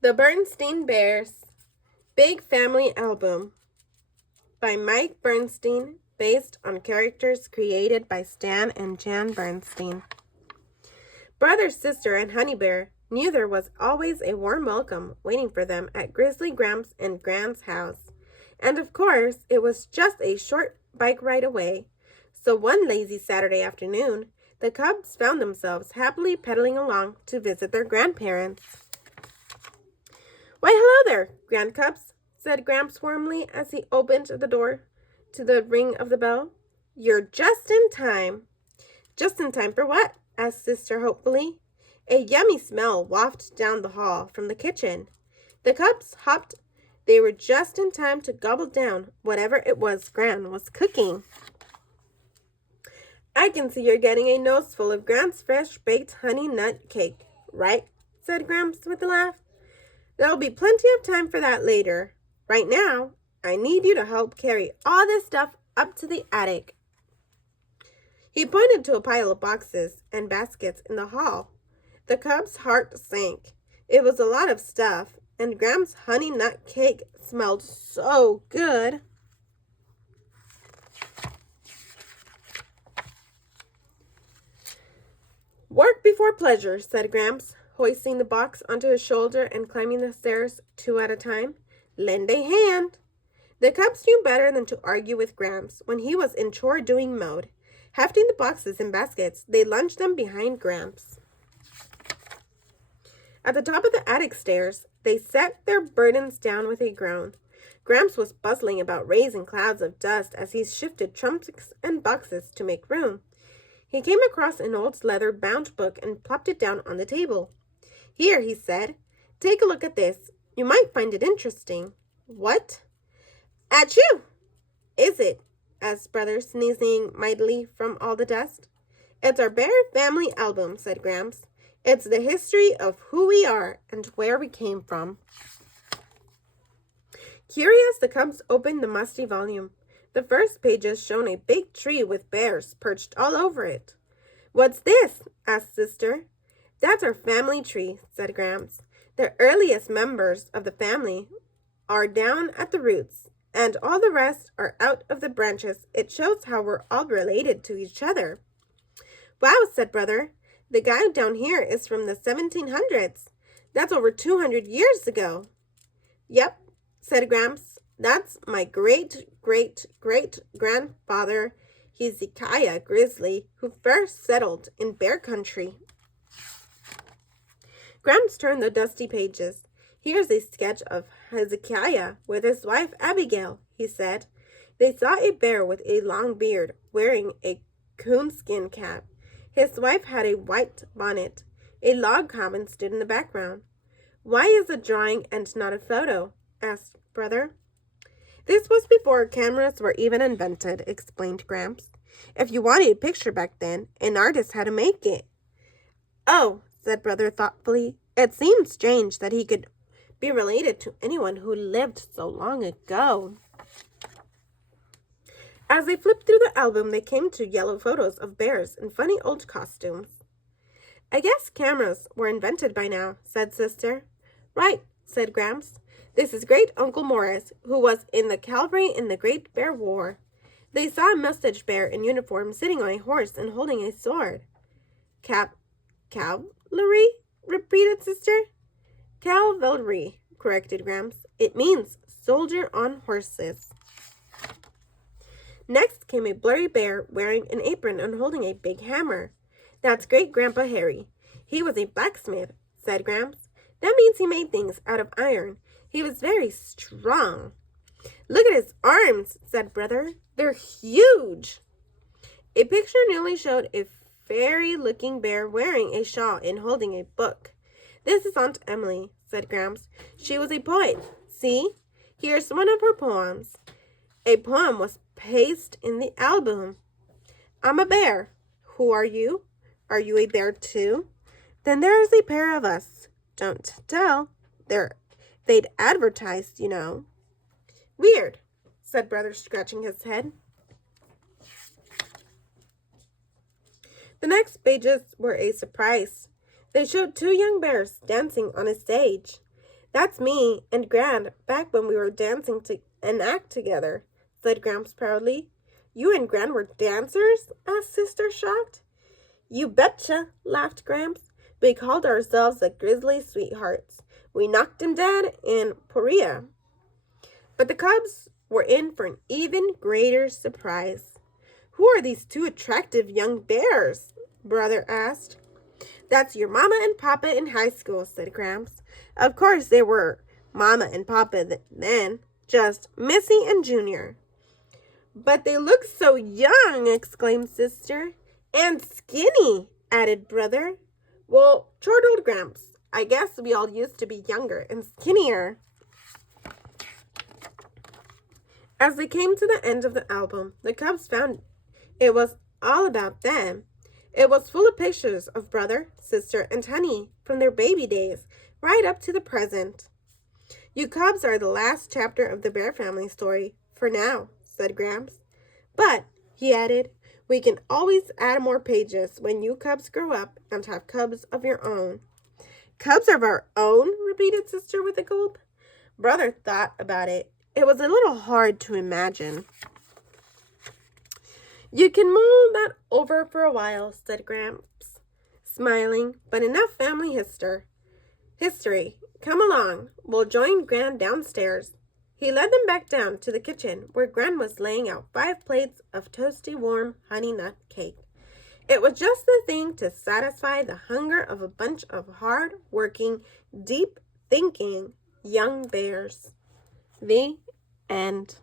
The Berenstain Bears Big Family Album by Mike Berenstain, based on characters created by Stan and Jan Berenstain. Brother, sister, and Honey Bear knew there was always a warm welcome waiting for them at Grizzly Gramps and Gran's house. And of course, it was just a short bike ride away. So one lazy Saturday afternoon, the cubs found themselves happily pedaling along to visit their grandparents. "Why, hello there, grandcubs," said Gramps warmly as he opened the door to the ring of the bell. "You're just in time." "Just in time for what?" asked Sister hopefully. A yummy smell wafted down the hall from the kitchen. The cubs hopped. They were just in time to gobble down whatever it was Gran was cooking. "I can see you're getting a noseful of Gran's fresh baked honey nut cake, right?" said Gramps with a laugh. "There'll be plenty of time for that later. Right now, I need you to help carry all this stuff up to the attic." He pointed to a pile of boxes and baskets in the hall. The cub's heart sank. It was a lot of stuff, and Gram's honey nut cake smelled so good. "Work before pleasure," said Gramps, hoisting the box onto his shoulder and climbing the stairs 2 at a time. "Lend a hand." The cubs knew better than to argue with Gramps when he was in chore-doing mode. Hefting the boxes and baskets, they lunged them behind Gramps. At the top of the attic stairs, they set their burdens down with a groan. Gramps was bustling about raising clouds of dust as he shifted trunks and boxes to make room. He came across an old leather-bound book and plopped it down on the table. "Here," he said. "Take a look at this. You might find it interesting." "What?" "Achoo!" "Is it?" asked Brother, sneezing mightily from all the dust. "It's our Bear family album," said Gramps. "It's the history of who we are and where we came from." Curious, the cubs opened the musty volume. The first pages showed a big tree with bears perched all over it. "What's this?" asked Sister. "That's our family tree," said Gramps. "The earliest members of the family are down at the roots, and all the rest are out of the branches. It shows how we're all related to each other." "Wow," said Brother. "The guy down here is from the 1700s. That's over 200 years ago." "Yep," said Gramps. "That's my great-great-great-grandfather, Hezekiah Grizzly, who first settled in Bear Country." Gramps turned the dusty pages. "Here's a sketch of Hezekiah with his wife Abigail," he said. They saw a bear with a long beard, wearing a coonskin cap. His wife had a white bonnet. A log cabin stood in the background. "Why is a drawing and not a photo?" asked Brother. "This was before cameras were even invented," explained Gramps. "If you wanted a picture back then, an artist had to make it." "Oh," said Brother thoughtfully. "It seems strange that he could be related to anyone who lived so long ago." As they flipped through the album, they came to yellow photos of bears in funny old costumes. "I guess cameras were invented by now," said Sister. "Right," said Gramps. "This is Great Uncle Morris, who was in the cavalry in the Great Bear War." They saw a mustache bear in uniform sitting on a horse and holding a sword. "Cavalry?" repeated Sister. "Cavalry," corrected Gramps. "It means soldier on horses." Next came a blurry bear wearing an apron and holding a big hammer. "That's Great-Grandpa Harry. He was a blacksmith," said Gramps. "That means he made things out of iron. He was very strong." "Look at his arms," said Brother. "They're huge." A picture nearly showed a fairy-looking bear wearing a shawl and holding a book. "This is Aunt Emily," said Gramps. "She was a poet. See? Here's one of her poems." A poem was pasted in the album. "I'm a bear. Who are you? Are you a bear too? Then there's a pair of us. Don't tell. They'd advertised, you know." "Weird," said Brother, scratching his head. The next pages were a surprise. They showed 2 young bears dancing on a stage. That's me and Gran back when we were dancing to an act together, said Gramps proudly. You and Gran were dancers? asked Sister, shocked. You betcha, laughed Gramps. We called ourselves the Grizzly Sweethearts. We knocked him dead in Poria. But the cubs were in for an even greater surprise. Who are these two attractive young bears? Brother asked. That's your Mama and Papa in high school, said Gramps. Of course they were Mama and Papa then, just Missy and Junior. But they look so young, exclaimed Sister. And skinny, added Brother. Well, chortled Gramps. I guess we all used to be younger and skinnier. As they came to the end of the album, the cubs found it was all about them. It was full of pictures of Brother, Sister, and Honey from their baby days, right up to the present. You cubs are the last chapter of the Bear family story, for now, said Gramps. But, he added, we can always add more pages when you cubs grow up and have cubs of your own. Cubs of our own? Repeated Sister with a gulp. Brother thought about it. It was a little hard to imagine. You can mull that over for a while, said Gramps, smiling, but enough family history. Come along. We'll join Gran downstairs. He led them back down to the kitchen, where Gran was laying out 5 plates of toasty, warm honey nut cake. It was just the thing to satisfy the hunger of a bunch of hard-working, deep-thinking young bears. The end.